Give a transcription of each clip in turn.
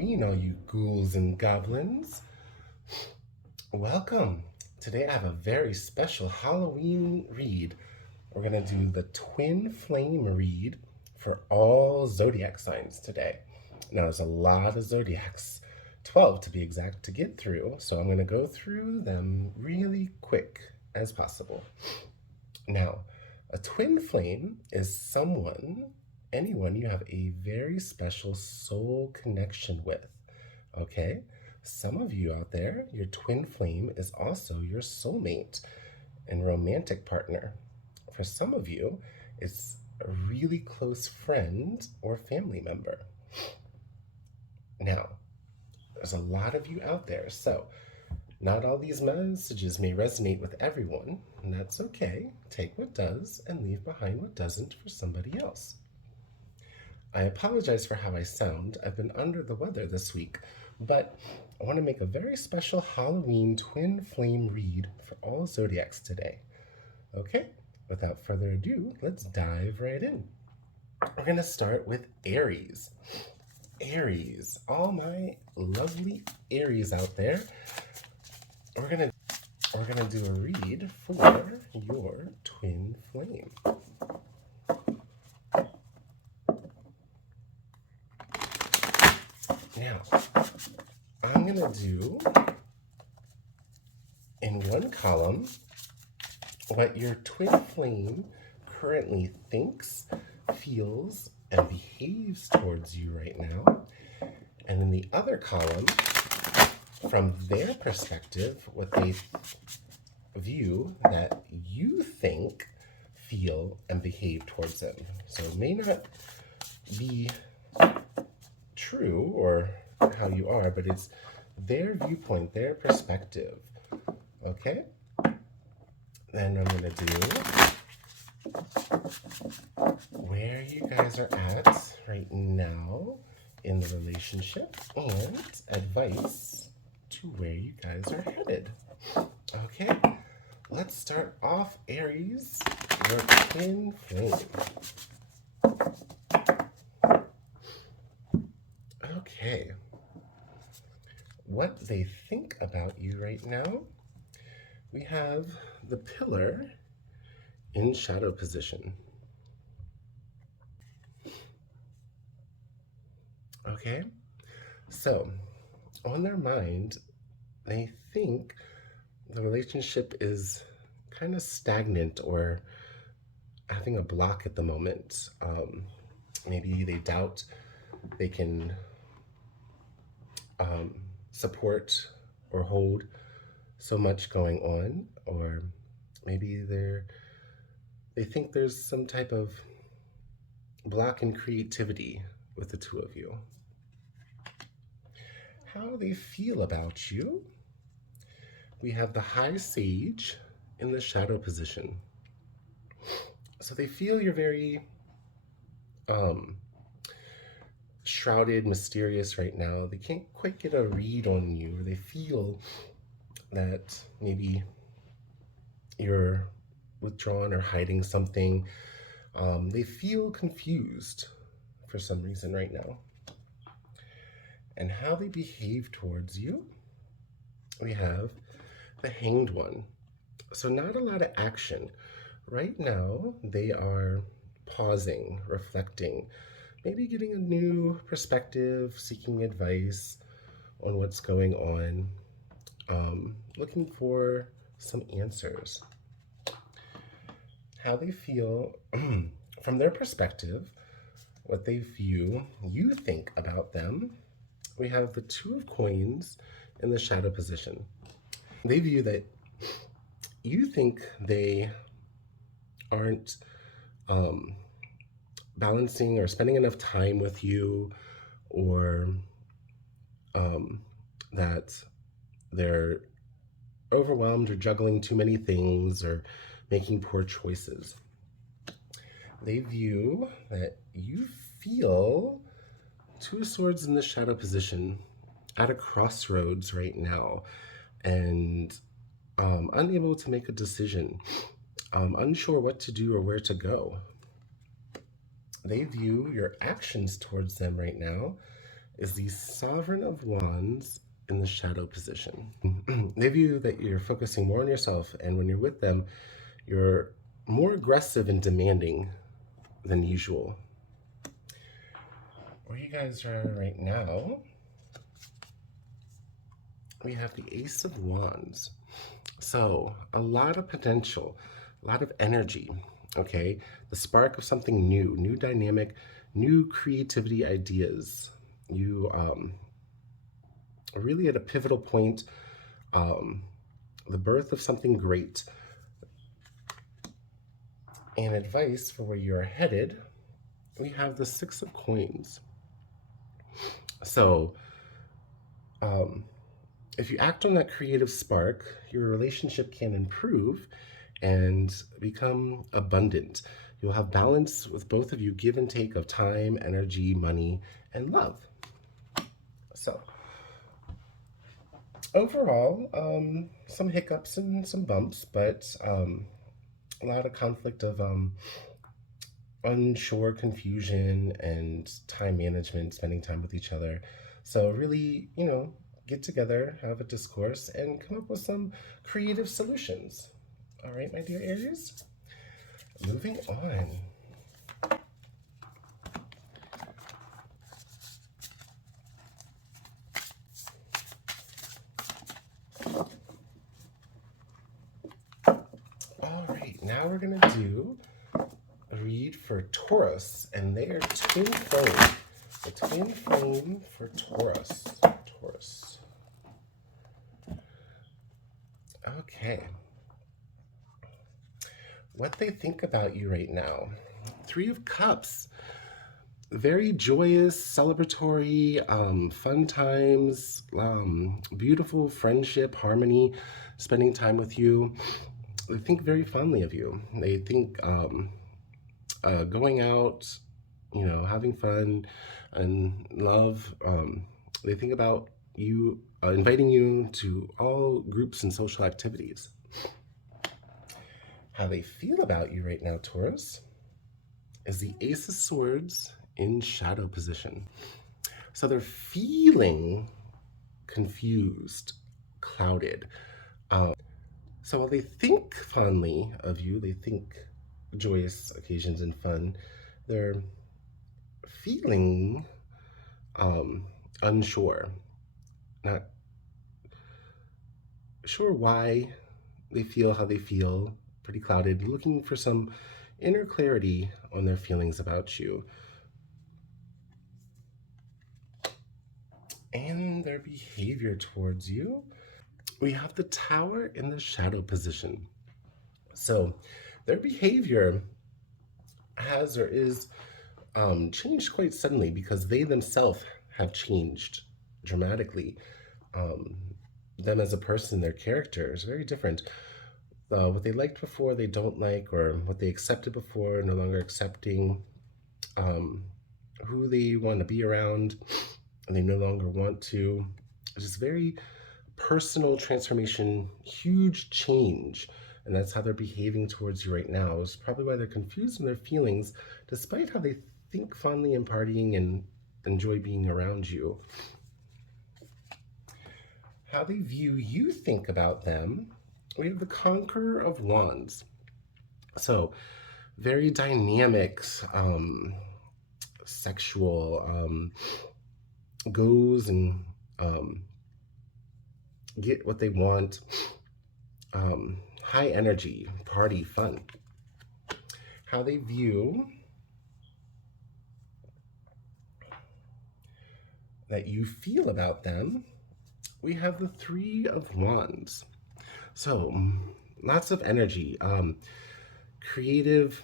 Halloween, all you ghouls and goblins. Welcome. Today I have a very special Halloween read. We're going to do the Twin Flame read for all zodiac signs today. Now, there's a lot of zodiacs, 12 to be exact, to get through, so I'm going to go through them really quick as possible. Now, a twin flame is anyone you have a very special soul connection with, okay? Some of you out there, your twin flame is also your soulmate and romantic partner. For some of you, it's a really close friend or family member. Now, there's a lot of you out there, so not all these messages may resonate with everyone, and that's okay. Take what does and leave behind what doesn't for somebody else. I apologize for how I sound. I've been under the weather this week, but I want to make a very special Halloween twin flame read for all zodiacs today. Okay, without further ado, let's dive right in. We're going to start with Aries. Aries, all my lovely Aries out there. We're gonna do a read for your twin flame. Now, I'm gonna do in one column what your twin flame currently thinks, feels, and behaves towards you right now. And in the other column, from their perspective, what they view that you think, feel, and behave towards them. So it may not be true or how you are, but it's their viewpoint, their perspective. Okay? Then I'm going to do where you guys are at right now in the relationship and advice to where you guys are headed. Okay, let's start off, Aries, your twin flame. Okay, what they think about you right now, we have the pillar in shadow position. Okay, so on their mind, they think the relationship is kind of stagnant or having a block at the moment. Maybe they doubt they can support or hold so much going on, or maybe they think there's some type of block in creativity with the two of you. How they feel about you, we have the high sage in the shadow position. So they feel you're very shrouded, mysterious right now. They can't quite get a read on you, or they feel that maybe you're withdrawn or hiding something. They feel confused for some reason right now. And how they behave towards you, we have the Hanged One. So not a lot of action. Right now, they are pausing, reflecting, maybe getting a new perspective, seeking advice on what's going on, looking for some answers. How they feel from their perspective, what they view, you think about them. We have the Two of Coins in the shadow position. They view that you think they aren't balancing or spending enough time with you, or that they're overwhelmed or juggling too many things or making poor choices. They view that you feel Two of Swords in the shadow position at a crossroads right now, and unable to make a decision, unsure what to do or where to go. They view your actions towards them right now is the Sovereign of Wands in the shadow position. They view that you're focusing more on yourself, and when you're with them, you're more aggressive and demanding than usual. Where you guys are right now, we have the Ace of Wands. So, a lot of potential, a lot of energy, okay? The spark of something new, new dynamic, new creativity ideas. You are really at a pivotal point, the birth of something great. And advice for where you're headed, we have the Six of Coins. So, if you act on that creative spark, your relationship can improve and become abundant. You'll have balance with both of you, give and take of time, energy, money, and love. So, overall, some hiccups and some bumps, but a lot of conflict of unsure confusion and time management, spending time with each other. So really, get together, have a discourse, and come up with some creative solutions. All right, my dear Aries. Moving on. All right, now we're gonna do a read for Taurus, and they are twin flame. The twin flame for Taurus. Taurus. Okay. What they think about you right now. Three of Cups. Very joyous, celebratory, fun times, beautiful friendship, harmony, spending time with you. They think very fondly of you. They think going out, having fun and love. They think about you, inviting you to all groups and social activities. How they feel about you right now, Taurus, is the Ace of Swords in shadow position. So they're feeling confused, clouded. So while they think fondly of you, they think joyous occasions and fun, they're feeling unsure, not sure why they feel how they feel, pretty clouded, looking for some inner clarity on their feelings about you and their behavior towards you. We have the Tower in the shadow position. So their behavior has or is changed quite suddenly because they themselves have changed dramatically. Them as a person, their character is very different. What they liked before, they don't like, or what they accepted before, no longer accepting. Who they want to be around, and they no longer want to. It's just very personal transformation, huge change. And that's how they're behaving towards you right now. It's probably why they're confused in their feelings, despite how they think fondly and partying and enjoy being around you. How they view you, think about them. We have the Conqueror of Wands. So, very dynamic, sexual, goes and get what they want, high energy, party, fun. How they view that you feel about them. We have the Three of Wands. So lots of energy, creative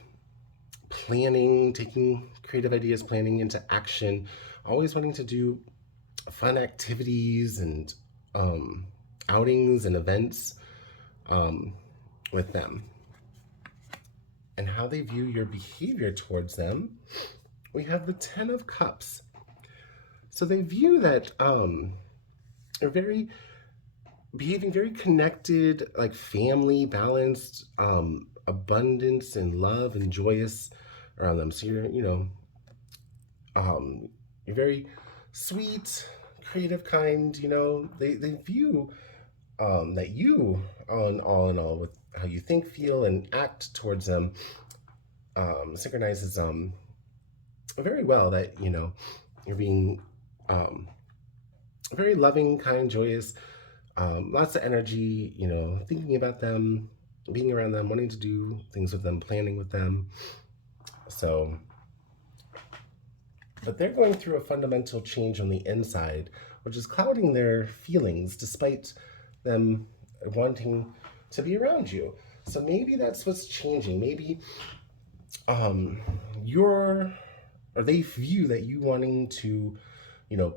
planning, taking creative ideas, planning into action, always wanting to do fun activities and outings and events with them. And how they view your behavior towards them. We have the Ten of Cups. So they view that you're behaving very connected, like family, balanced, abundance and love and joyous around them. So you're very sweet, creative kind. They view that you, on all in all, with how you think, feel, and act towards them, synchronizes very well. That you're being um, very loving, kind, joyous, lots of energy. Thinking about them, being around them, wanting to do things with them, planning with them. So, but they're going through a fundamental change on the inside, which is clouding their feelings despite them wanting to be around you. So maybe that's what's changing. Maybe um you're or they view that you wanting to,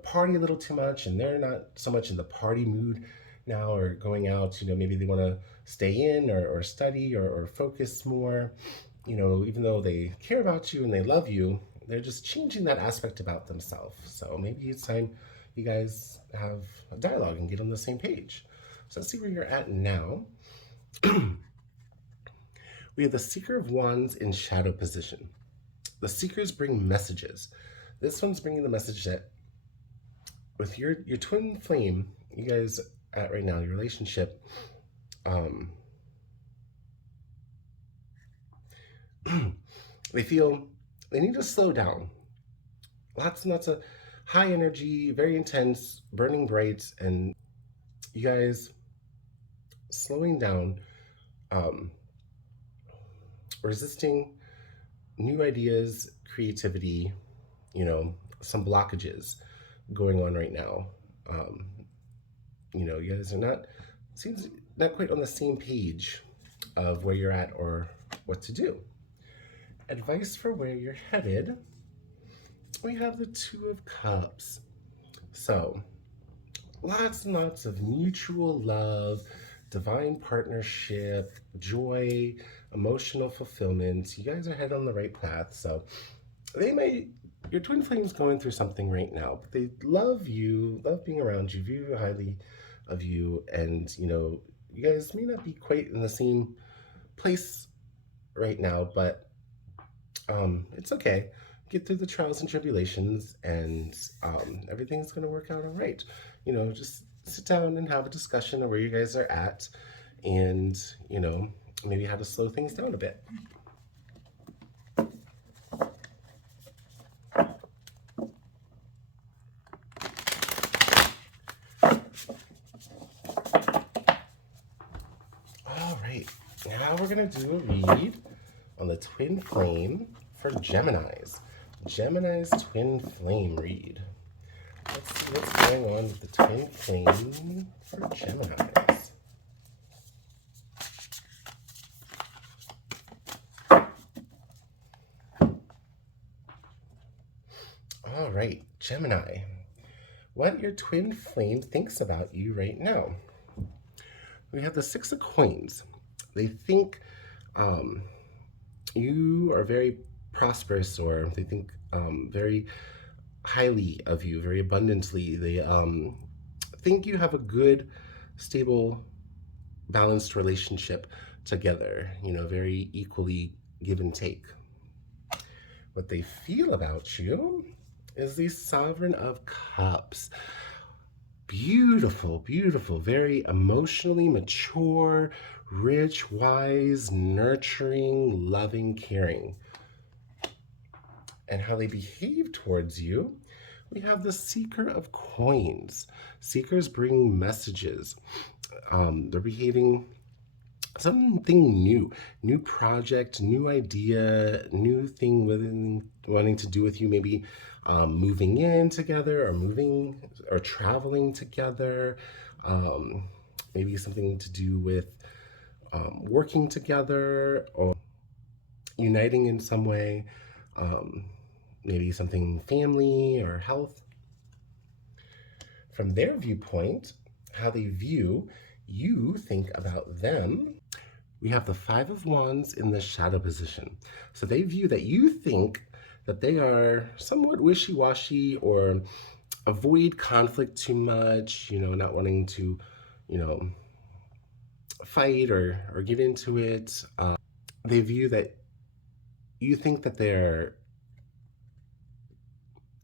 party a little too much, and they're not so much in the party mood now, or going out. Maybe they want to stay in, or study, or focus more. Even though they care about you and they love you, they're just changing that aspect about themselves. So maybe it's time you guys have a dialogue and get on the same page. So let's see where you're at now. We have the Seeker of Wands in shadow position. The Seekers bring messages. This one's bringing the message that with your twin flame, you guys at right now, your relationship, they feel they need to slow down. Lots and lots of high energy, very intense, burning bright, and you guys slowing down, um, resisting new ideas, creativity, some blockages going on right now. Um, you guys are seems not quite on the same page of where you're at or what to do. Advice for where you're headed. We have the Two of Cups. So, lots and lots of mutual love, divine partnership, joy, emotional fulfillment. You guys are headed on the right path. So, your twin flame's going through something right now, but they love you, love being around you, view highly of you, and you guys may not be quite in the same place right now, but it's okay. Get through the trials and tribulations, and everything's going to work out all right. Just sit down and have a discussion of where you guys are at, and maybe how to slow things down a bit. All right, now we're going to do a read on the twin flame for Geminis. Gemini's twin flame read. Let's see what's going on with the twin flame for Geminis. All right, Gemini. What your twin flame thinks about you right now. We have the Six of Coins. They think you are very prosperous, or they think very highly of you, very abundantly. They think you have a good, stable, balanced relationship together, very equally give and take. What they feel about you is the Sovereign of Cups. Beautiful, beautiful, very emotionally mature, rich, wise, nurturing, loving, caring. And how they behave towards you, we have the Seeker of Coins. Seekers bring messages. They're behaving something new project, new idea, new thing within wanting to do with you, maybe moving in together, or moving or traveling together, maybe something to do with working together, or uniting in some way, maybe something family or health. From their viewpoint, how they view you, think about them. We have the Five of Wands in the shadow position. So they view that you think that they are somewhat wishy-washy, or avoid conflict too much, not wanting to, fight or get into it. They view that you think that they're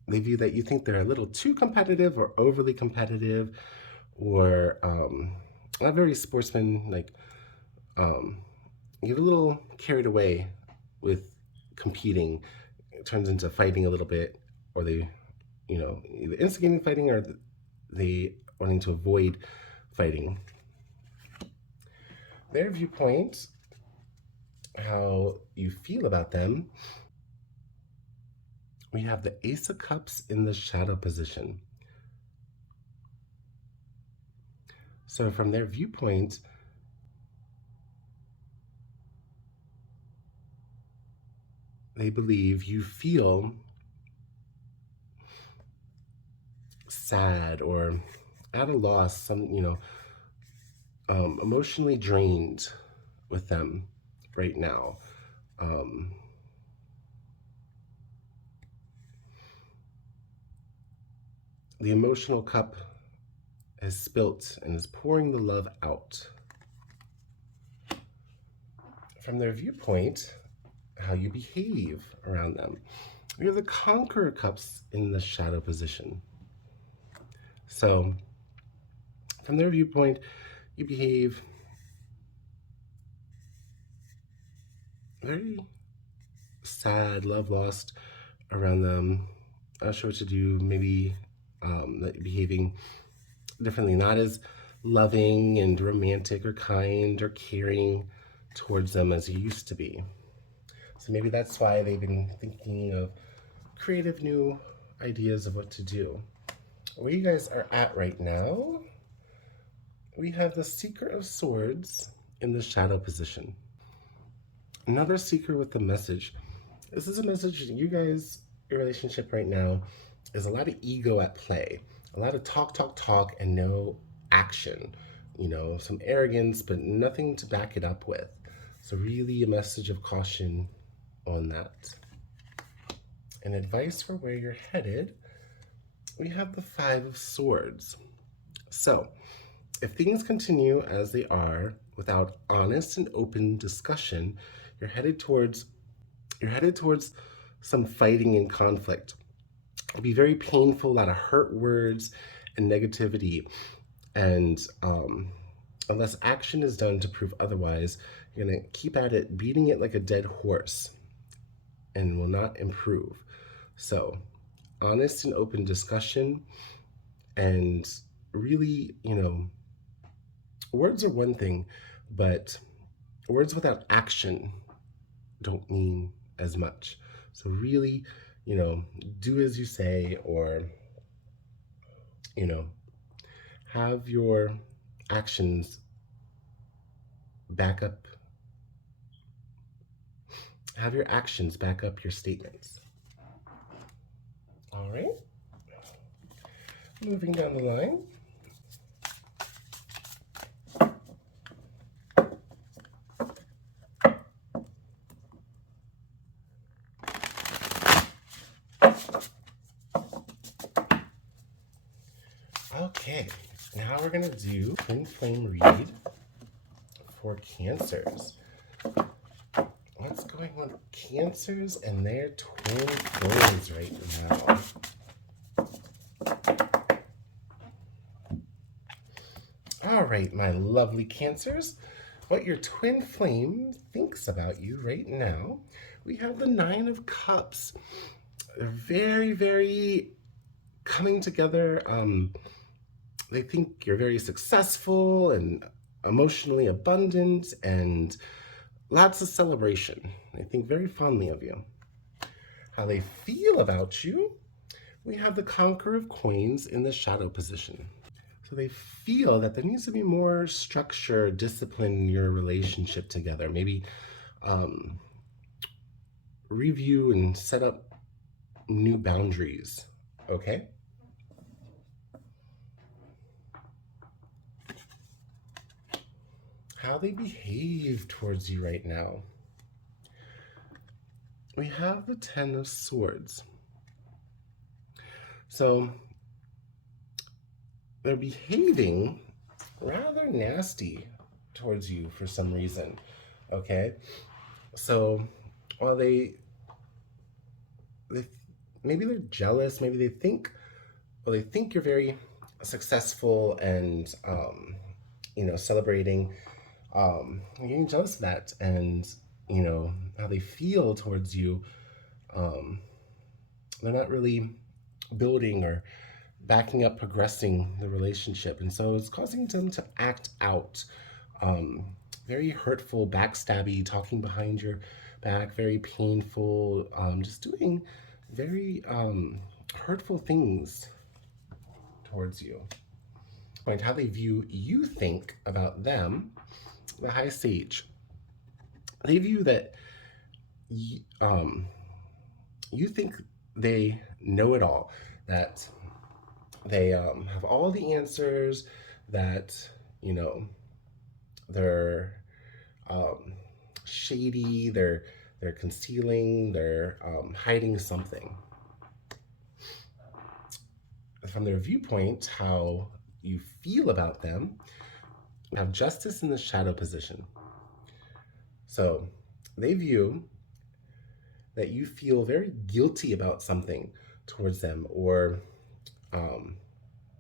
they view that you think they're a little too competitive or overly competitive, or not very sportsman, like um, you get a little carried away with competing. It turns into fighting a little bit, or they, either instigating fighting or they wanting to avoid fighting. Their viewpoint, how you feel about them, we have the Ace of Cups in the shadow position. So from their viewpoint, they believe you feel sad or at a loss, emotionally drained with them right now. The emotional cup has spilt and is pouring the love out. From their viewpoint, how you behave around them. We have the Conqueror cups in the shadow position. So, from their viewpoint, you behave very sad, love lost around them, not sure what to do, maybe behaving differently, not as loving and romantic or kind or caring towards them as you used to be. So maybe that's why they've been thinking of creative new ideas of what to do. Where you guys are at right now, we have the Seeker of Swords in the shadow position. Another seeker with the message. This is a message that you guys, your relationship right now, is a lot of ego at play. A lot of talk, and no action. Some arrogance, but nothing to back it up with. So really a message of caution on that. And advice for where you're headed, we have the Five of Swords. So, if things continue as they are without honest and open discussion, you're headed towards some fighting and conflict. It'll be very painful, a lot of hurt words and negativity. And unless action is done to prove otherwise, you're going to keep at it, beating it like a dead horse, and will not improve. So, honest and open discussion, and really, words are one thing, but words without action don't mean as much. So really, do as you say, or, have your actions back up. Have your actions back up your statements. All right. Moving down the line. Okay, now we're gonna do Twinflame read for Cancers. What's going on with Cancers and their twin flames right now? All right, my lovely Cancers, what your twin flame thinks about you right now, we have the Nine of Cups. They're very, very coming together. They think you're very successful and emotionally abundant and lots of celebration. They think very fondly of you. How they feel about you, we have the Conqueror of Coins in the shadow position. So they feel that there needs to be more structure, discipline in your relationship together. Maybe review and set up new boundaries, okay? How they behave towards you right now. We have the Ten of Swords. So they're behaving rather nasty towards you for some reason, okay? So while they maybe they're jealous. Maybe they think, well, they think you're very successful and, celebrating. You're getting jealous of that, and how they feel towards you. Um, they're not really building or backing up, progressing the relationship, and so it's causing them to act out. Um, Very hurtful, backstabby, talking behind your back, very painful, just doing very hurtful things towards you. Like how they view you think about them, the high sage. They view that y- um, you think they know it all, that they have all the answers, that, you know, they're um, shady, they're concealing, they're hiding something. From their viewpoint, how you feel about them, you have justice in the shadow position. So they view that you feel very guilty about something towards them, or um,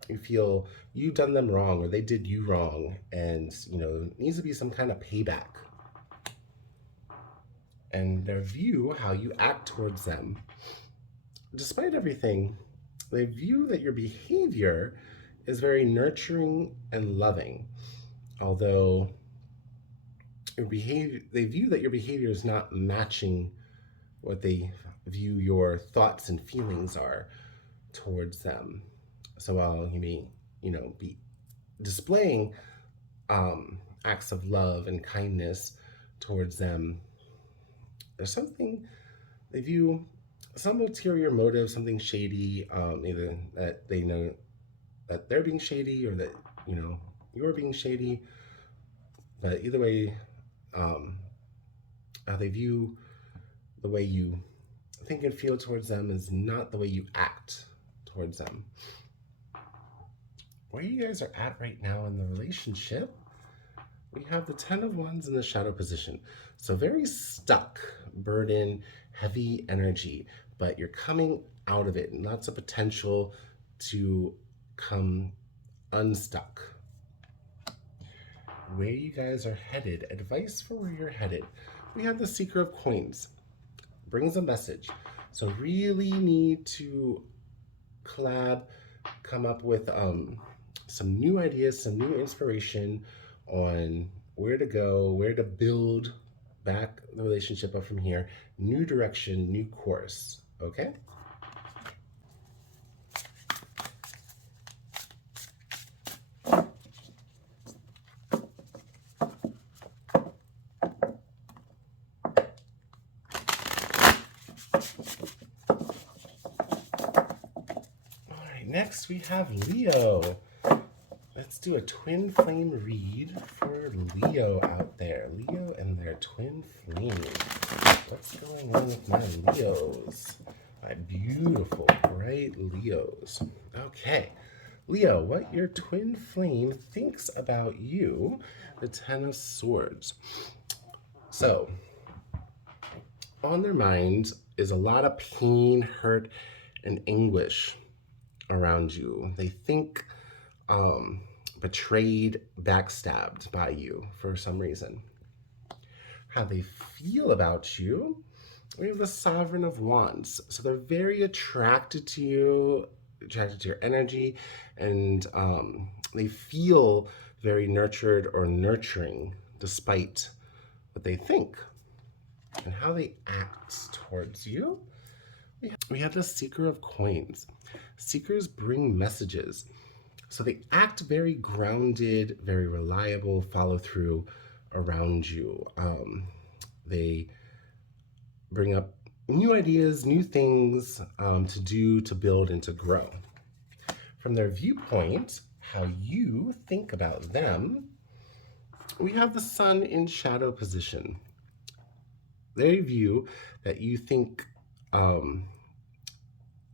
you feel you've done them wrong or they did you wrong, and it needs to be some kind of payback. And their view how you act towards them, despite everything, they view that your behavior is very nurturing and loving, although they view that your behavior is not matching what they view your thoughts and feelings are towards them. So while you may, be displaying acts of love and kindness towards them, there's something they view, some ulterior motive, something shady, either that they know that they're being shady, or that you're being shady. But either way, um, how they view the way you think and feel towards them is not the way you act towards them. Where you guys are at right now in the relationship, we have the 10 of Wands in the shadow position. So very stuck, burden, heavy energy, but you're coming out of it, and lots of potential to come unstuck. Where you guys are headed, advice for where you're headed. We have the Seeker of Coins, brings a message. So really need to collab, come up with some new ideas, some new inspiration on where to go, where to build back the relationship up from here. New direction, new course. Okay? Next, we have Leo. Let's do a twin flame read for Leo out there. Leo and their twin flame. What's going on with my Leos? My beautiful, bright Leos. Okay. Leo, what your twin flame thinks about you, the 10 of Swords. So, on their mind is a lot of pain, hurt, and anguish around you. They think betrayed, backstabbed by you for some reason. How they feel about you, we have the Sovereign of Wands. So they're very attracted to you, attracted to your energy, and they feel very nurtured or nurturing despite what they think. And how they act towards you, we have the Seeker of Coins. Seekers bring messages. So they act very grounded, very reliable, follow through around you. They bring up new ideas, new things to do, to build, and to grow. From their viewpoint, how you think about them, we have the Sun in shadow position. They view that you think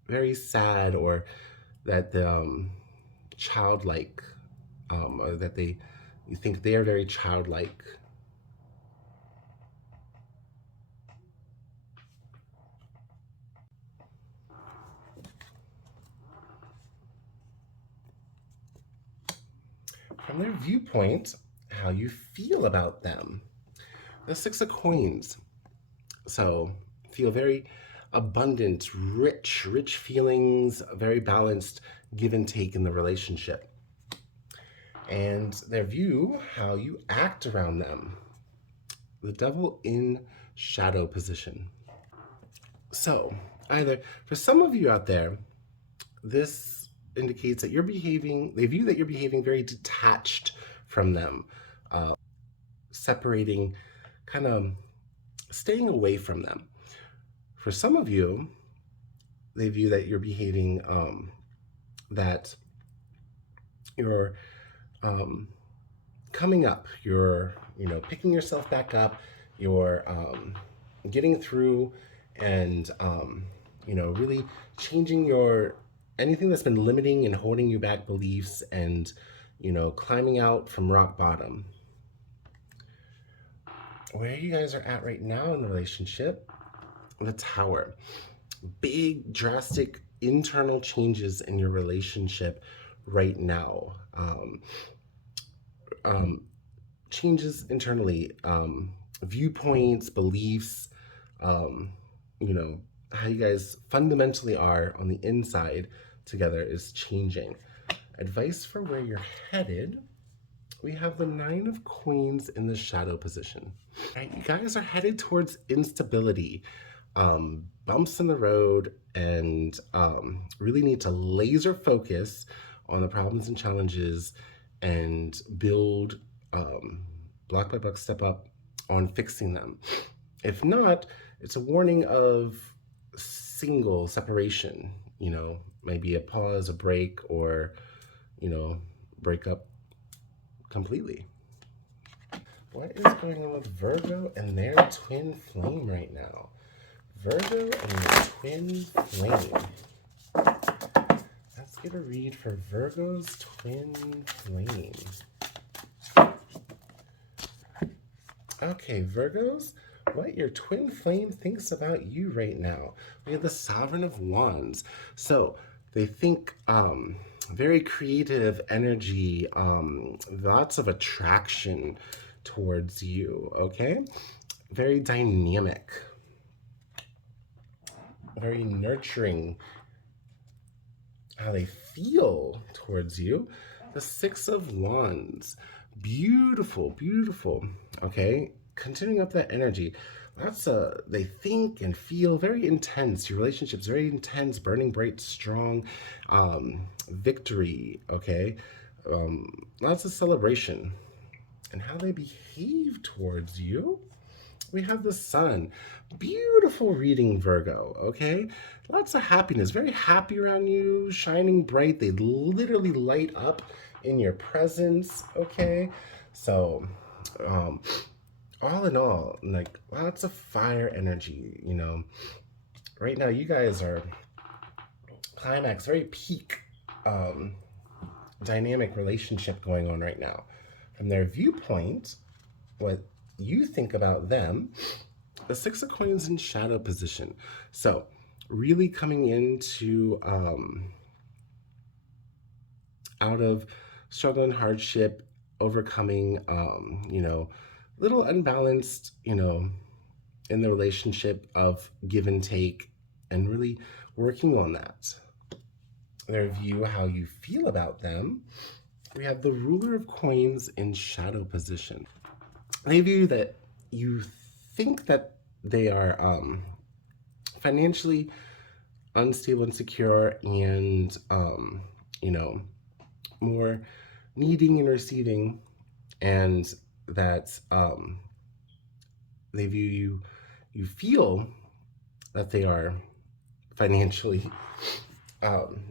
very sad, or that the childlike, or that you think they are very childlike. from their viewpoint, how you feel about them. The Six of Coins. So feel very abundant, rich feelings, very balanced give and take in the relationship. And their view, how you act around them. The Devil in shadow position. So, either for some of you out there, this indicates that they view that you're behaving very detached from them, separating, kind of staying away from them. For some of you, they view that you're behaving, that you're coming up, you're, picking yourself back up, you're getting through and, really changing anything that's been limiting and holding you back beliefs and, climbing out from rock bottom. Where you guys are at right now in the relationship, the Tower. Big, drastic internal changes in your relationship right now. Changes internally, viewpoints, beliefs, how you guys fundamentally are on the inside together is changing. Advice for where you're headed. We have the Nine of Coins in the shadow position. Right, you guys are headed towards instability, bumps in the road, and really need to laser focus on the problems and challenges and build, block by block, step up on fixing them. If not, it's a warning of single separation, maybe a pause, a break, or, break up completely. What is going on with Virgo and their twin flame right now? Virgo and their twin flame. Let's get a read for Virgo's twin flame. Okay, Virgos, what your twin flame thinks about you right now. We have the Sovereign of Wands. So they think very creative energy, lots of attraction towards you, okay? Very dynamic, very nurturing, how they feel towards you. The Six of Wands. Beautiful, beautiful. Okay, continuing up that energy. They think and feel very intense. Your relationship's very intense, burning bright, strong, victory. Okay, lots of celebration. And how they behave towards you. We have the Sun. Beautiful reading, Virgo, okay? Lots of happiness, very happy around you, shining bright. They literally light up in your presence, okay? So, all in all, like, lots of fire energy, Right now, you guys are climax, very peak, dynamic relationship going on right now. From their viewpoint, what you think about them, the Six of Coins in shadow position. So really coming into out of struggle and hardship, overcoming little unbalanced, in the relationship of give and take, and really working on that. Their view, how you feel about them. We have the Ruler of Coins in shadow position. They view that you think that they are financially unstable and secure, and more needing and receiving, and that they view you feel that they are financially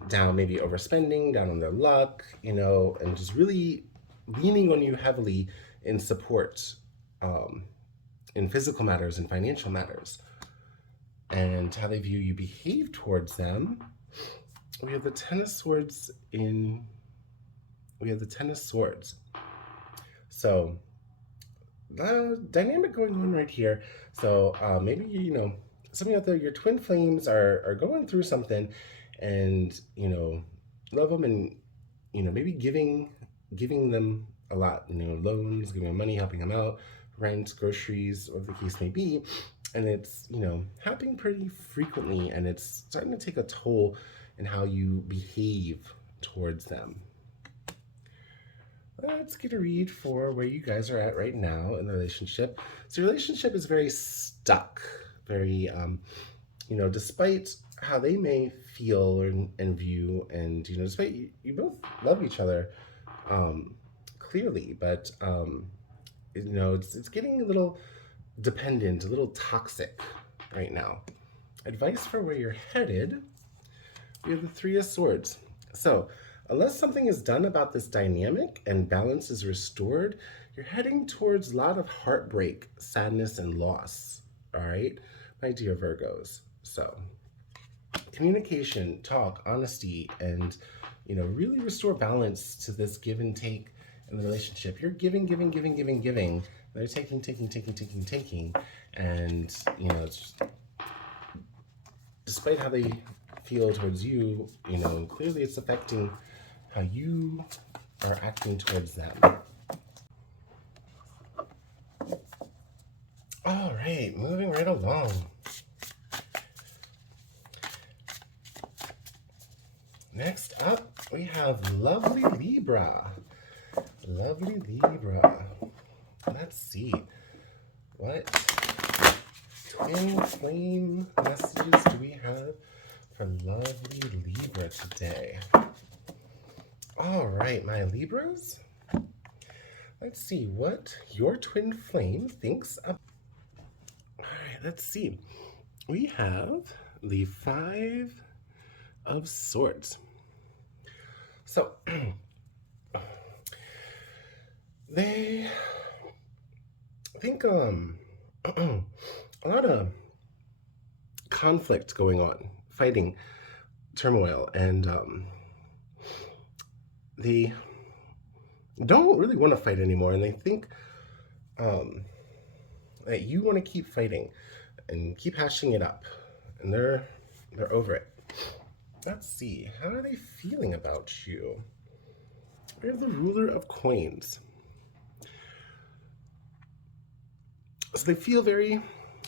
down, maybe overspending, down on their luck, and just really leaning on you heavily in support, in physical matters and financial matters. And how they view you behave towards them. We have the Ten of Swords So the dynamic going on right here. So maybe, some of you out there, your twin flames are going through something, and, love them, and, maybe giving giving them a lot, loans, giving them money, helping them out, rent, groceries, whatever the case may be. And it's, happening pretty frequently, and it's starting to take a toll in how you behave towards them. Let's get a read for where you guys are at right now in the relationship. So, your relationship is very stuck, very, despite how they may feel and view, and, despite you both love each other clearly, but, it's getting a little dependent, a little toxic right now. Advice for where you're headed, we have the Three of Swords. So, unless something is done about this dynamic and balance is restored, you're heading towards a lot of heartbreak, sadness, and loss. All right, my dear Virgos. So, communication, talk, honesty, and really restore balance to this give and take in the relationship. You're giving, giving, giving, giving, giving. They're taking, taking, taking, taking, taking, and it's just, despite how they feel towards you, clearly it's affecting how you are acting towards them. All right, moving right along. Next up, we have lovely Libra. Lovely Libra. Let's see. What twin flame messages do we have for lovely Libra today? All right, my Libras. Let's see what your twin flame thinks of. All right, let's see. We have the Five of Swords. So, they think a lot of conflict going on, fighting, turmoil, and they don't really want to fight anymore, and they think that you want to keep fighting and keep hashing it up, and they're over it. Let's see, how are they feeling about you? We have the Ruler of Coins. So they feel very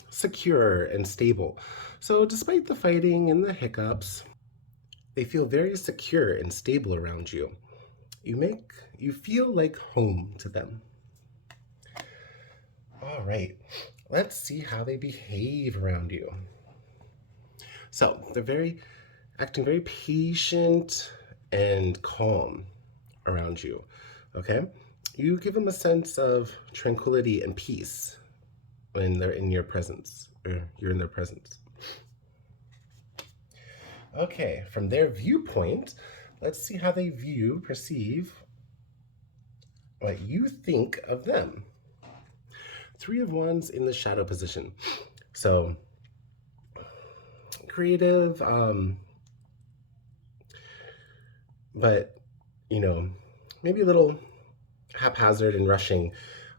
secure and stable. So despite the fighting and the hiccups, they feel very secure and stable around you. You feel like home to them. All right, let's see how they behave around you. So they're acting very patient and calm around you, okay? You give them a sense of tranquility and peace when they're in your presence, or you're in their presence. Okay, from their viewpoint, let's see how they perceive what you think of them. Three of Wands in the shadow position. So, creative, but, maybe a little haphazard and rushing,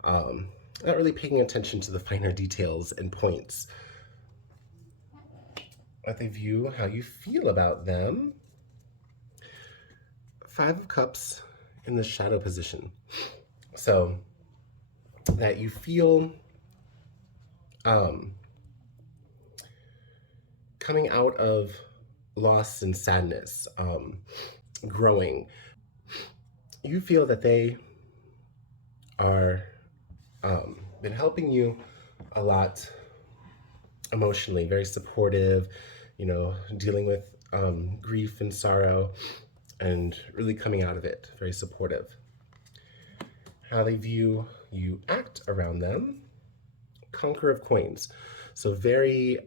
not really paying attention to the finer details and points. What they view, how you feel about them. Five of Cups in the shadow position. So, that you feel coming out of loss and sadness, growing. You feel that they are been helping you a lot emotionally, very supportive, dealing with grief and sorrow, and really coming out of it, very supportive. How they view you act around them. Conqueror of Coins. So very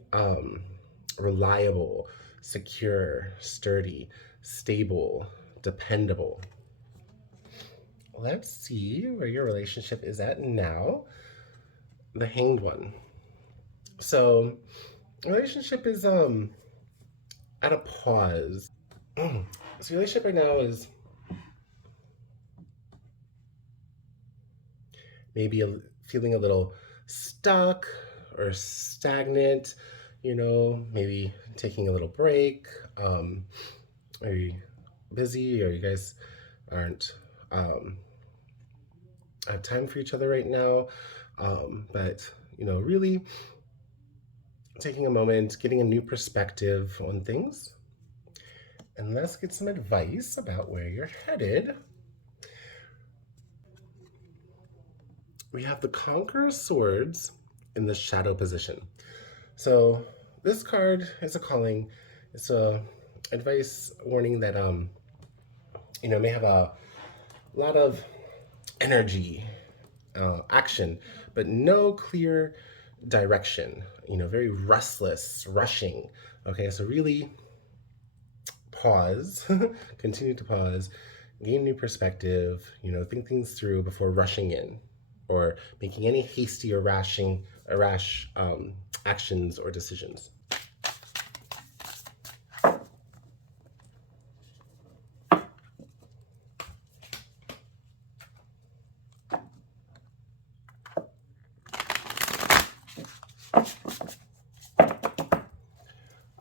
reliable, secure, sturdy, stable, dependable. Let's see where your relationship is at now. The Hanged One. So, relationship is at a pause. So, relationship right now is maybe feeling a little stuck or stagnant, maybe taking a little break. Are you busy, or you guys aren't have time for each other right now. But, really taking a moment, getting a new perspective on things. And let's get some advice about where you're headed. We have the Conqueror of Swords in the shadow position. So this card is a calling. It's a advice warning that may have a lot of energy, action, but no clear direction. Very restless, rushing. Okay, so really pause, continue to pause, gain new perspective. Think things through before rushing in, or making any hasty or rash actions or decisions.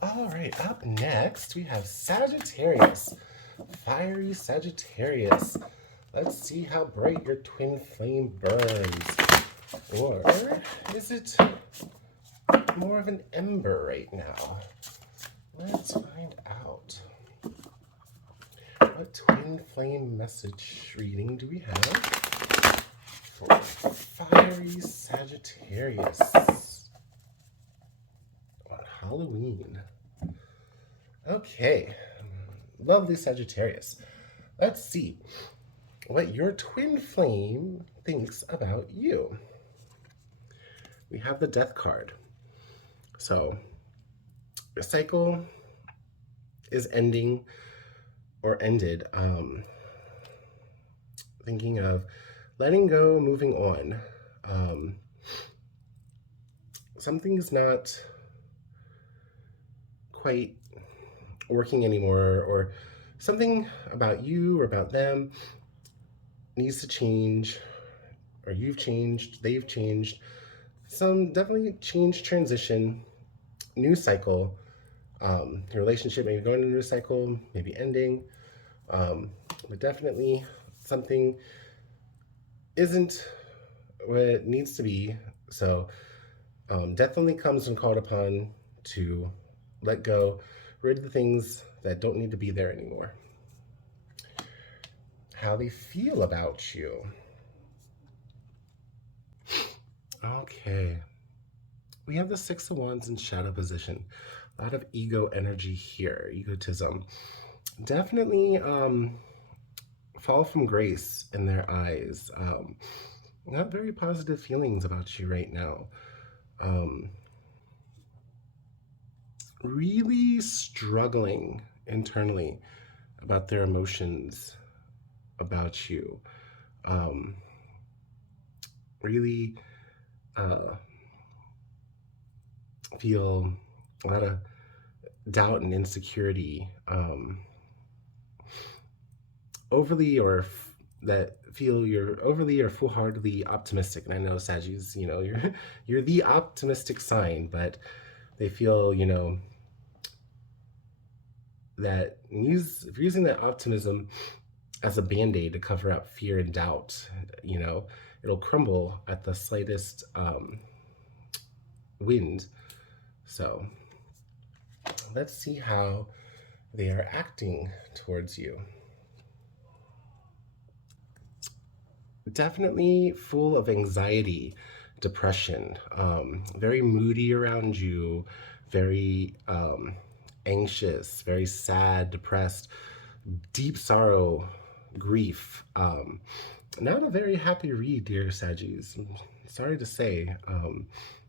All right, up next we have Sagittarius. Fiery Sagittarius. Let's see how bright your twin flame burns. Or is it more of an ember right now? Let's find out. What twin flame message reading do we have for Fiery Sagittarius on Halloween? Okay, lovely Sagittarius. Let's see what your twin flame thinks about you. We have the Death card. So, your cycle is ending or ended. Thinking of letting go, moving on. Something's not quite working anymore, or something about you or about them needs to change, or you've changed, they've changed. Some definitely change, transition, new cycle. Your relationship maybe going into a new cycle, maybe ending, but definitely something isn't what it needs to be. So definitely comes when called upon to let go, rid of the things that don't need to be there anymore. How they feel about you. Okay. We have the Six of Wands in shadow position. A lot of ego energy here, egotism. Definitely fall from grace in their eyes. Not very positive feelings about you right now. Really struggling internally about their emotions about you. Really feel a lot of doubt and insecurity, overly or that feel you're overly or foolhardily optimistic. And I know Saggies, you're the optimistic sign, but they feel, that if you're using that optimism as a band-aid to cover up fear and doubt, it'll crumble at the slightest wind. So let's see how they are acting towards you. Definitely full of anxiety, depression, very moody around you, very anxious, very sad, depressed, deep sorrow, grief. Not a very happy read, dear Saggies. Sorry to say,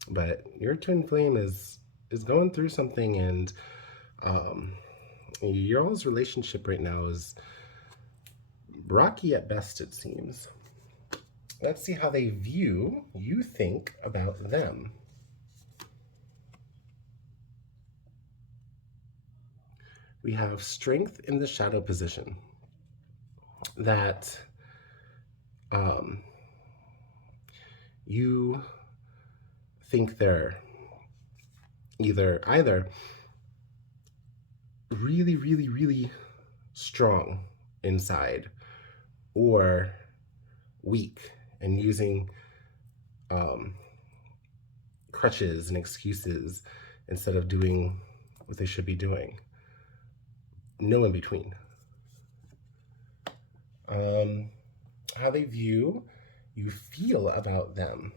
but your twin flame is going through something, and your all's relationship right now is rocky at best, it seems. Let's see how they view you think about them. We have strength in the shadow position. That you think they're either really, really, really strong inside, or weak and using crutches and excuses instead of doing what they should be doing. No in between. How they view you feel about them.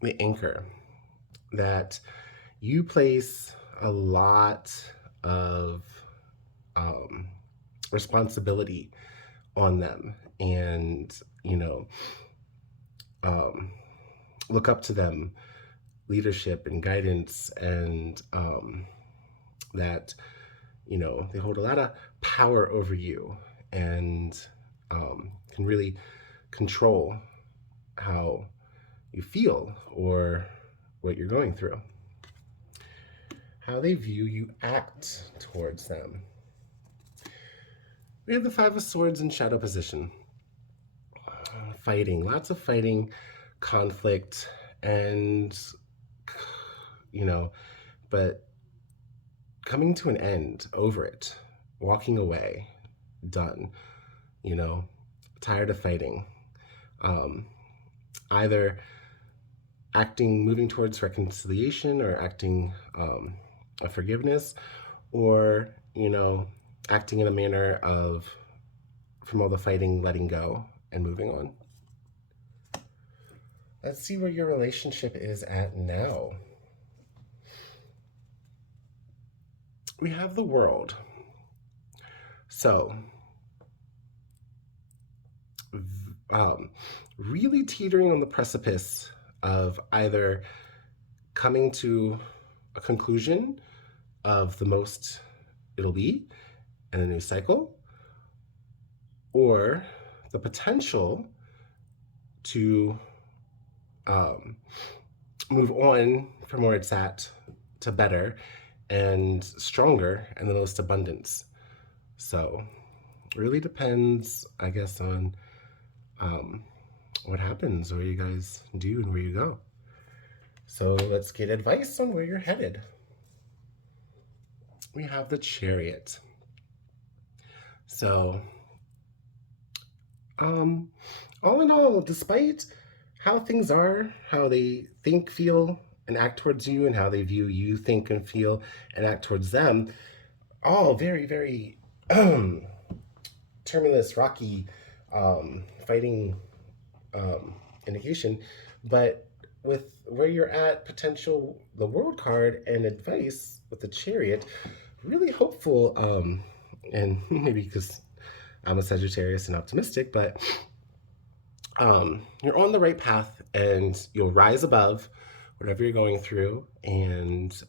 The anchor that you place a lot of responsibility on them, and look up to them, leadership and guidance, and that they hold a lot of power over you, and can really control how you feel or what you're going through. How they view you act towards them. We have the Five of Swords in shadow position. Fighting, lots of fighting, conflict, and but coming to an end over it, walking away, done, tired of fighting. Either moving towards reconciliation, or acting a forgiveness, or acting in a manner of, from all the fighting, letting go and moving on. Let's see where your relationship is at now. We have the World. So, really teetering on the precipice of either coming to a conclusion of the most it'll be in a new cycle, or the potential to move on from where it's at to better and stronger and the most abundance. So it really depends, I guess, on what happens, what you guys do, and where you go. So let's get advice on where you're headed. We have the Chariot. So, all in all, despite how things are, how they think, feel, and act towards you, and how they view you, think, and feel, and act towards them, all very, very terminus, rocky, fighting indication. But with where you're at, potential, the World card, and advice with the Chariot, really hopeful, and maybe because I'm a Sagittarius and optimistic, but you're on the right path, and you'll rise above whatever you're going through, and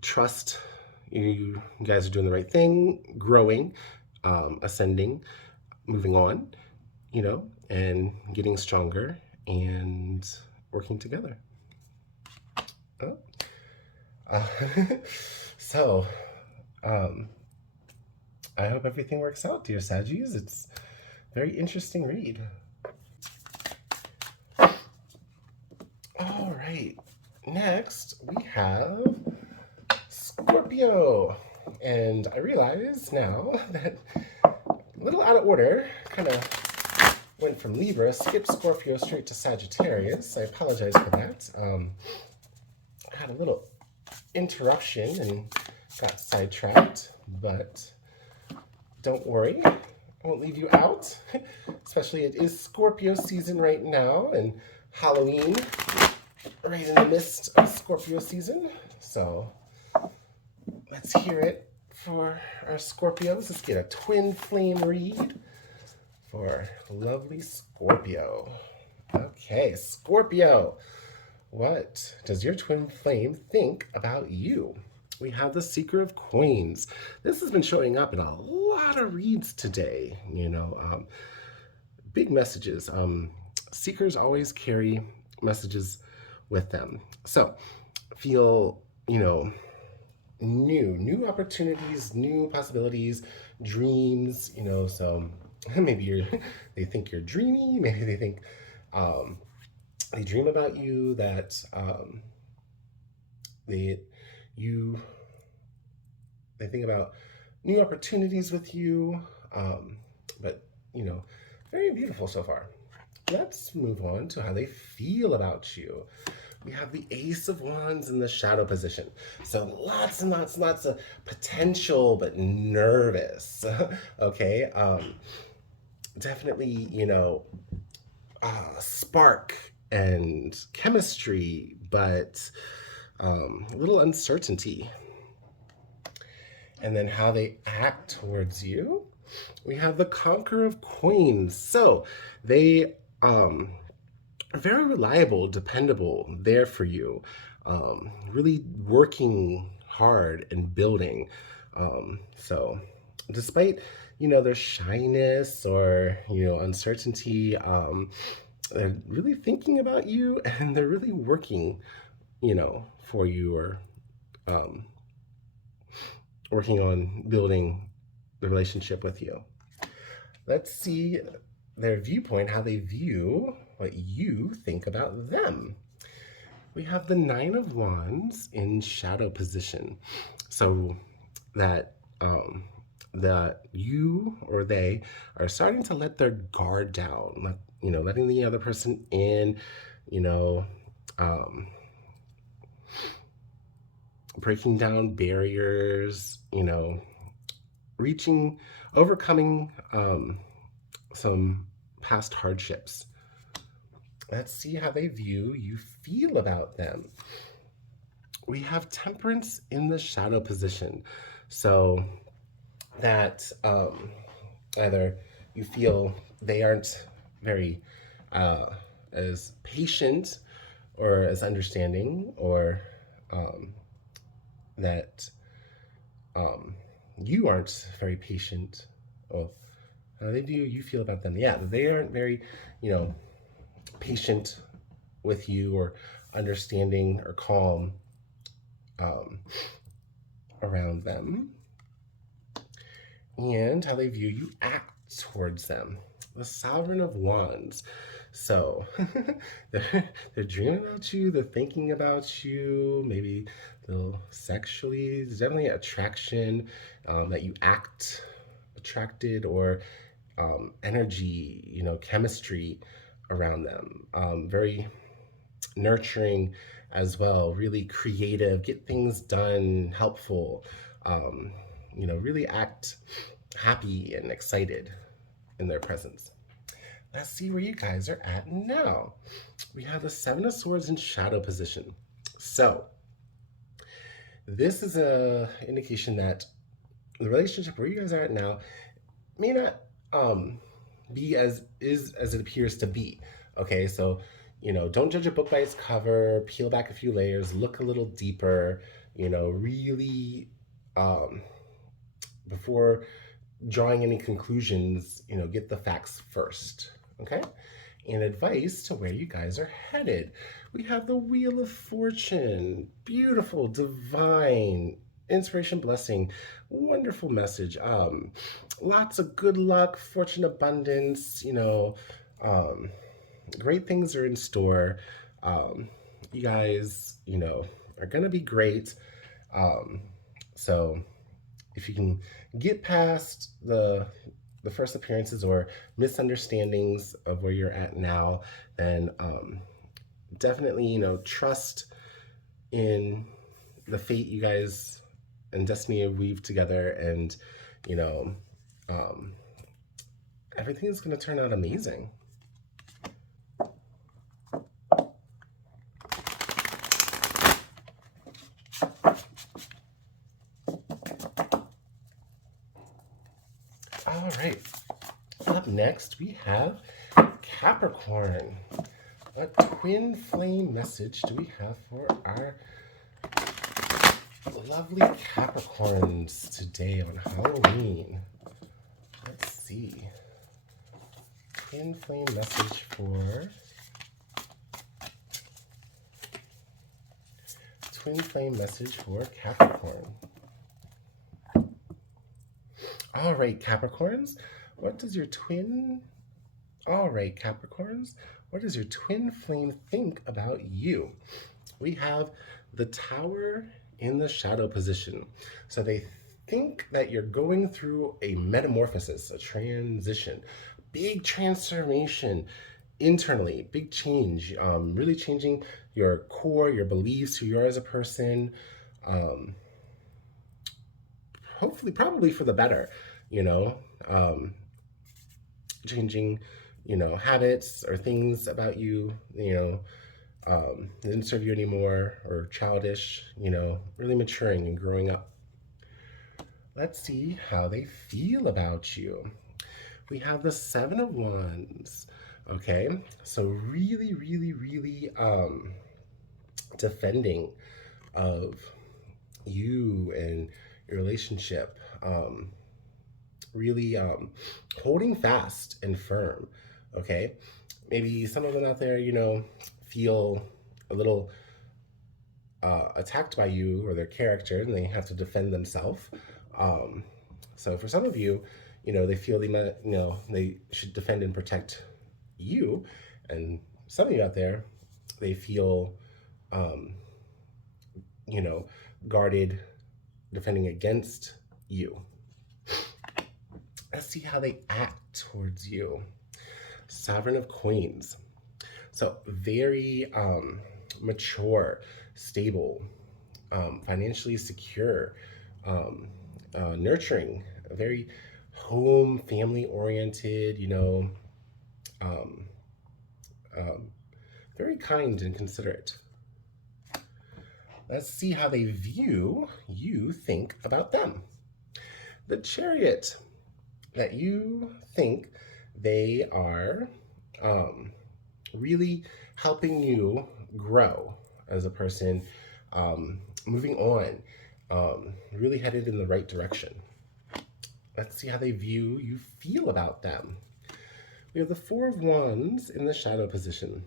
trust you guys are doing the right thing, growing, ascending, moving on, and getting stronger and working together. So, I hope everything works out, dear Saggies. It's a very interesting read. All right, next we have Scorpio. And I realize now that a little out of order, kind of went from Libra, skipped Scorpio straight to Sagittarius. I apologize for that. I had a little interruption and got sidetracked, but don't worry, I won't leave you out. Especially it is Scorpio season right now, and Halloween right in the midst of Scorpio season. So let's hear it for our Scorpios. Let's get a twin flame read for lovely Scorpio. Okay, Scorpio, what does your twin flame think about you? We have the Seeker of Coins. This has been showing up in a lot of reads today, big messages. Seekers always carry messages with them. So feel, new opportunities, new possibilities, dreams, so maybe they think you're dreamy, maybe they think they dream about you, that they think about new opportunities with you, but, you know, very beautiful so far. Let's move on to how they feel about you. We have the Ace of Wands in the shadow position. So lots and lots and lots of potential, but nervous. Okay. Definitely, you know, spark and chemistry, but a little uncertainty. And then how they act towards you. We have the Conqueror of Coins. So they are very reliable, dependable, there for you, really working hard and building. So despite, you know, their shyness or, you know, uncertainty, they're really thinking about you and they're really working, you know, for you, or um, working on building the relationship with you. Let's see their viewpoint, how they view what you think about them. We have the Nine of Wands in shadow position. So that that you or they are starting to let their guard down, you know, letting the other person in, you know, breaking down barriers, you know, overcoming some past hardships. Let's see how they view you feel about them. We have Temperance in the shadow position. So that either you feel they aren't very as patient or as understanding, or that you aren't very patient. Well, how they view you feel about them. Yeah, they aren't very, you know, patient with you, or understanding, or calm around them. And how they view you act towards them. The Sovereign of Wands. So they're dreaming about you, they're thinking about you, maybe they'll sexually, there's definitely attraction, that you act attracted, or energy, you know, chemistry around them. Very nurturing as well, really creative, get things done, helpful, you know, really act happy and excited in their presence. Let's see where you guys are at now. We have the Seven of Swords in shadow position. So this is a indication that the relationship where you guys are at now may not be as it appears to be. Okay, so, you know, don't judge a book by its cover. Peel back a few layers, look a little deeper. You know, really, before drawing any conclusions, you know, get the facts first. Okay, and advice to where you guys are headed. We have the Wheel of Fortune. Beautiful, divine, inspiration, blessing, wonderful message. Lots of good luck, fortune, abundance, you know, great things are in store. You guys, you know, are gonna be great. So if you can get past the first appearances or misunderstandings of where you're at now, then definitely, you know, trust in the fate you guys and destiny weave together, and, you know, everything is going to turn out amazing. All right, up next we have Capricorn. What twin flame message do we have for our lovely Capricorns today on Halloween? Let's see. Twin flame message for Capricorn. All right, Capricorns, what does your twin flame think about you? We have the Tower in the shadow position. So they think that you're going through a metamorphosis, a transition, big transformation internally, big change, really changing your core, your beliefs, who you are as a person. Um, Hopefully, probably for the better, you know, um, changing, habits or things about you, didn't serve you anymore or childish, really maturing and growing up. Let's see how they feel about you. We have the Seven of Wands. Okay, so really, really, really defending of you and your relationship. Really holding fast and firm. Okay, maybe some of them out there, feel a little attacked by you or their character, and they have to defend themselves. Um, so for some of you, they feel they should defend and protect you, and some of you out there, they feel, um, you know, guarded, defending against you. Let's see how they act towards you. Sovereign of Coins. So very mature, stable, financially secure, um, nurturing, very home, family oriented, um, um, very kind and considerate. Let's see how they view you think about them. The Chariot, that you think they are really helping you grow as a person, moving on, really headed in the right direction. Let's see how they view you feel about them. We have the Four of Wands in the shadow position.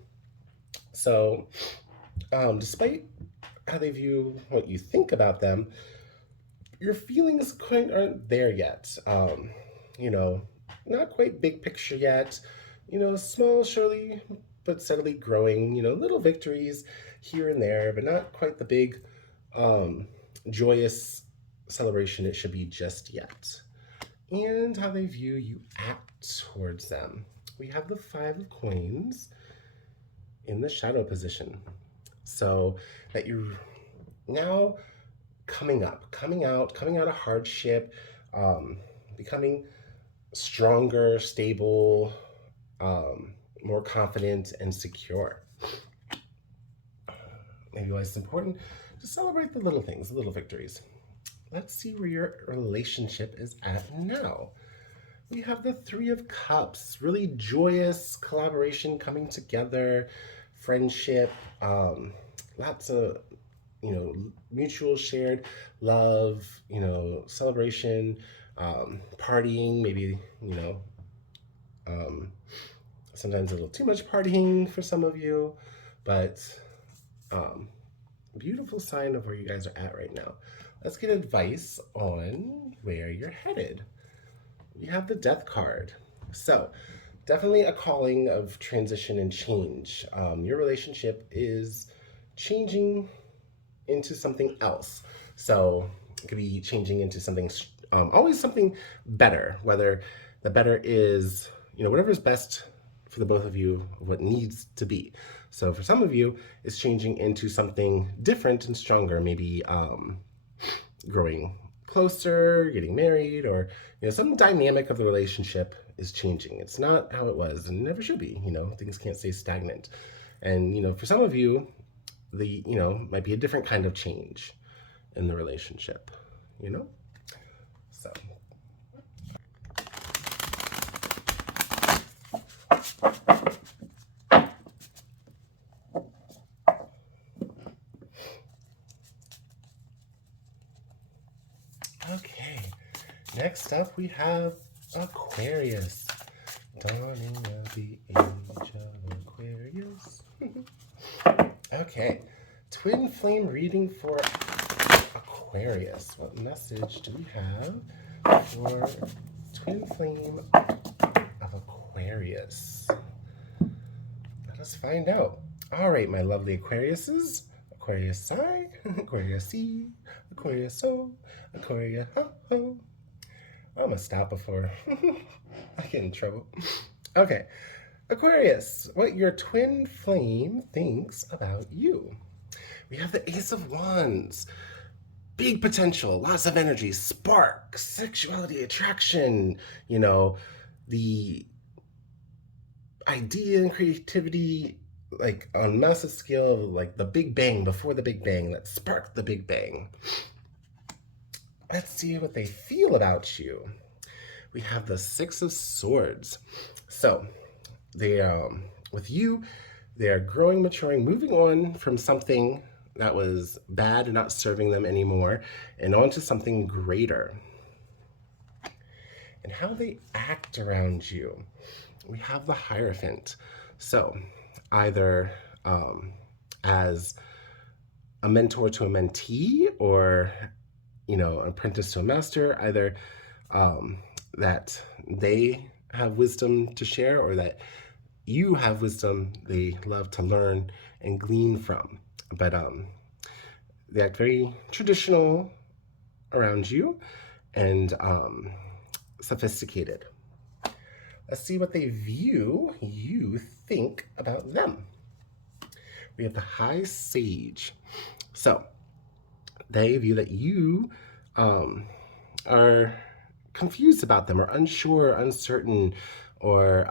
So, despite how they view what you think about them, your feelings quite aren't there yet. You know, not quite big picture yet. Small, surely, but steadily growing. Little victories here and there, but not quite the big, joyous celebration it should be just yet. And how they view you act towards them. We have the Five of Coins in the shadow position. So that you're now coming out of hardship, becoming stronger, stable, more confident and secure. Maybe why it's important to celebrate the little things, the little victories. Let's see where your relationship is at now. We have the Three of Cups, really joyous collaboration, coming together, friendship, lots of, mutual shared love, celebration, partying, maybe, sometimes a little too much partying for some of you, but beautiful sign of where you guys are at right now. Let's get advice on where you're headed. We have the Death card. So, definitely a calling of transition and change. Your relationship is changing into something else. So, it could be changing into something, always something better, whether the better is, whatever is best for the both of you, what needs to be. So, for some of you, it's changing into something different and stronger, maybe growing closer, getting married, or some dynamic of the relationship is changing. It's not how it was and never should be. Things can't stay stagnant. And for some of you, the might be a different kind of change in the relationship. So okay, next up we have Aquarius. Dawning of the age of Aquarius. Okay, twin flame reading for Aquarius. What message do we have for twin flame of Aquarius? Let us find out. All right, my lovely Aquariuses, Aquarius I, Aquarius C, Aquarius O, Aquarius ho ho. I'm gonna stop before I get in trouble. Okay, Aquarius, what your twin flame thinks about you. We have the Ace of Wands. Big potential, lots of energy, spark, sexuality, attraction, the idea and creativity, like on massive scale, like the Big Bang before the Big Bang that sparked the Big Bang. Let's see what they feel about you. We have the Six of Swords. So they with you, they are growing, maturing, moving on from something that was bad and not serving them anymore, and on to something greater. And how they act around you. We have the Hierophant. So either as a mentor to a mentee, or an apprentice to a master, either that they have wisdom to share, or that you have wisdom they love to learn and glean from. But they act very traditional around you and sophisticated. Let's see what they view you think about them. We have the High Sage. So they view that you are confused about them, or unsure, uncertain, or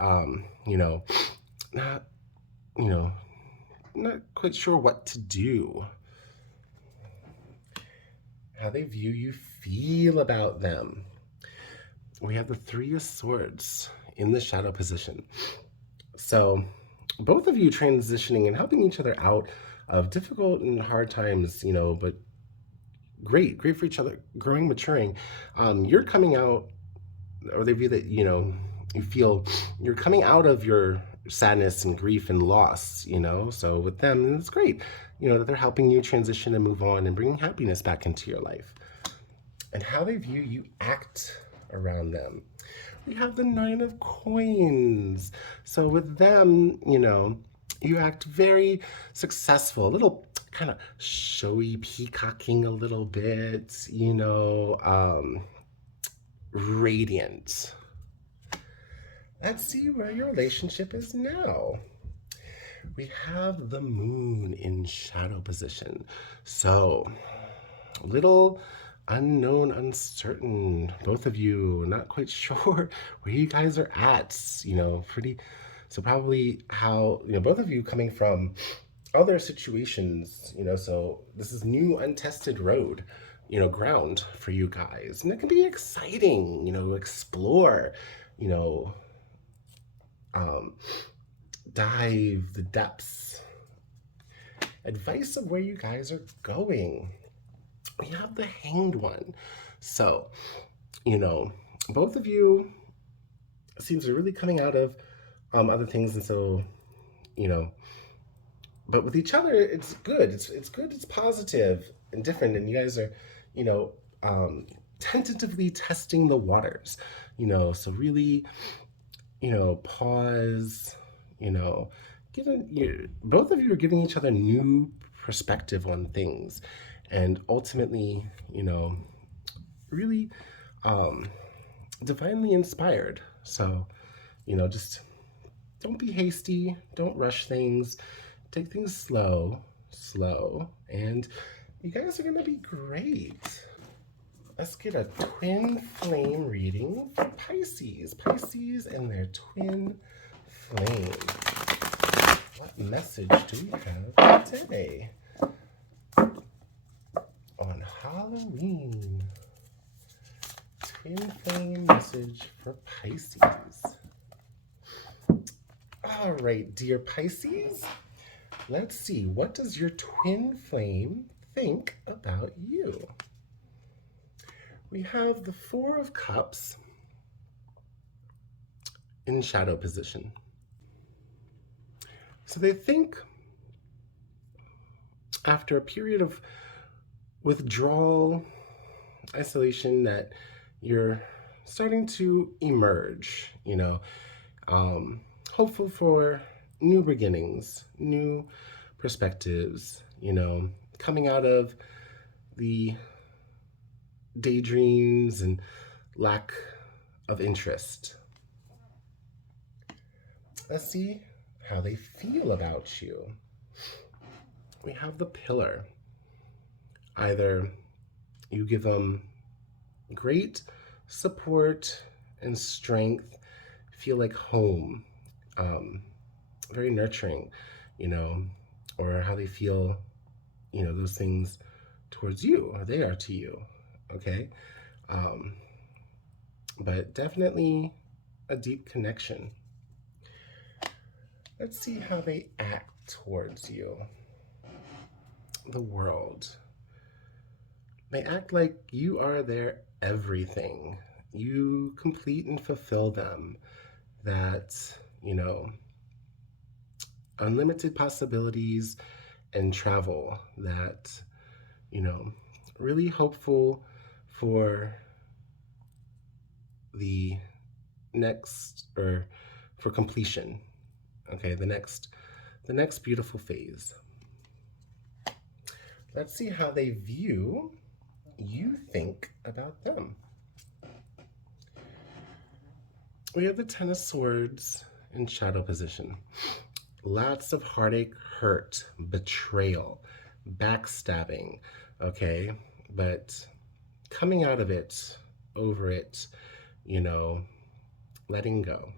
not quite sure what to do. How they view you feel about them. We have the Three of Swords in the shadow position. So both of you transitioning and helping each other out of difficult and hard times, but great for each other, growing, maturing. You're coming out, or they view that, you feel you're coming out of your sadness and grief and loss, so with them, it's great, that they're helping you transition and move on and bringing happiness back into your life. And how they view you act around them. We have the Nine of Coins. So with them, you act very successful, a little kind of showy, peacocking a little bit, radiant. Let's see where your relationship is now. We have the Moon in shadow position. So, a little unknown, uncertain. Both of you not quite sure where you guys are at. So probably how, both of you coming from other situations, so this is new, untested road, ground for you guys. And it can be exciting, explore, dive the depths. Advice of where you guys are going. We have the Hanged One. So, both of you seems to really coming out of other things, and so, but with each other, it's good. It's good. It's positive and different, and you guys are, tentatively testing the waters. So really, pause. Both of you are giving each other new perspective on things, and ultimately, really divinely inspired. So, just don't be hasty, don't rush things, take things slow, and you guys are gonna be great. Let's get a twin flame reading for Pisces. Pisces and their twin flame. What message do we have today on Halloween? Twin flame message for Pisces. All right, dear Pisces, let's see, what does your twin flame think about you? We have the Four of Cups in shadow position. So they think after a period of withdrawal, isolation, that you're starting to emerge, hopeful for new beginnings, new perspectives, coming out of the daydreams and lack of interest. Let's see how they feel about you. We have the pillar. Either you give them great support and strength, feel like home, very nurturing, or how they feel, those things towards you, or they are to you, okay? But definitely a deep connection. Let's see how they act towards you. The world. They act like you are their everything. You complete and fulfill them. That, unlimited possibilities and travel. That, really hopeful for the next, or for completion. Okay, the next beautiful phase. Let's see how they view you think about them. We have the Ten of Swords in shadow position. Lots of heartache, hurt, betrayal, backstabbing, okay? But coming out of it, over it, letting go.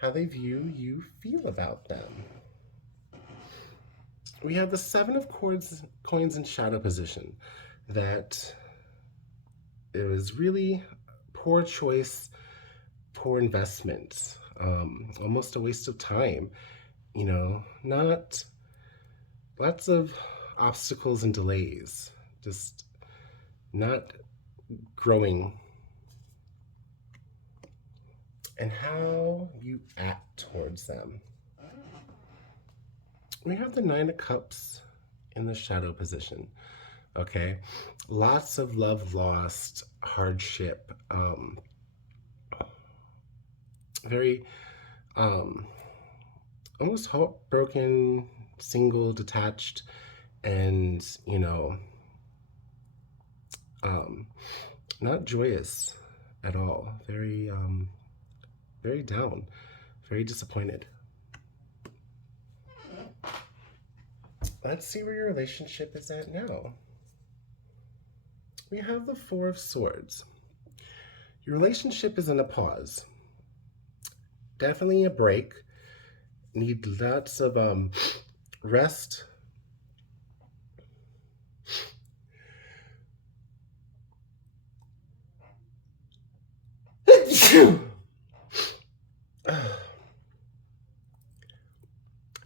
How they view you feel about them. We have the Seven of Coins in shadow position. That it was really poor choice, poor investment, almost a waste of time. Not lots of obstacles and delays, just not growing. And how you act towards them. We have the Nine of Cups in the shadow position, okay? Lots of love lost, hardship, very almost heartbroken, single, detached, and, not joyous at all. Very, very down, very disappointed. Let's see where your relationship is at now. We have the Four of Swords. Your relationship is in a pause. Definitely a break. Need lots of rest.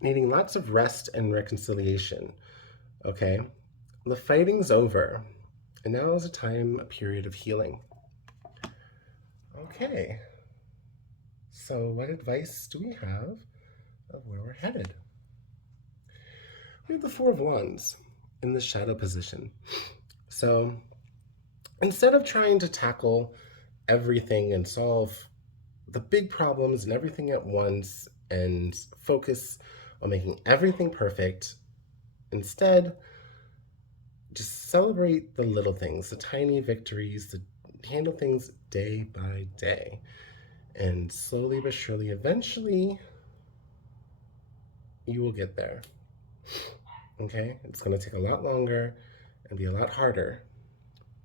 Needing lots of rest and reconciliation, okay? The fighting's over, and now is a period of healing. Okay, so what advice do we have of where we're headed? We have the Four of Wands in the shadow position. So instead of trying to tackle everything and solve the big problems and everything at once and focus on making everything perfect, instead, just celebrate the little things, the tiny victories, handle things day by day. And slowly but surely, eventually, you will get there. Okay? It's going to take a lot longer and be a lot harder,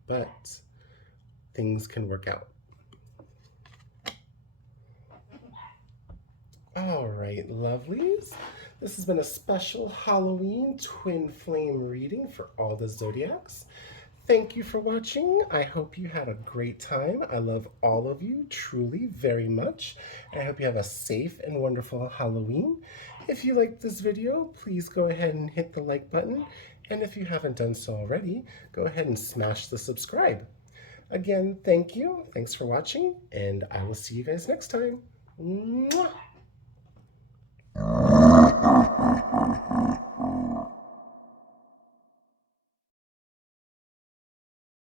but things can work out. All right, lovelies. This has been a special Halloween twin flame reading for all the Zodiacs. Thank you for watching. I hope you had a great time. I love all of you truly very much. I hope you have a safe and wonderful Halloween. If you liked this video, please go ahead and hit the like button. And if you haven't done so already, go ahead and smash the subscribe. Again, thank you. Thanks for watching, and I will see you guys next time. Mwah!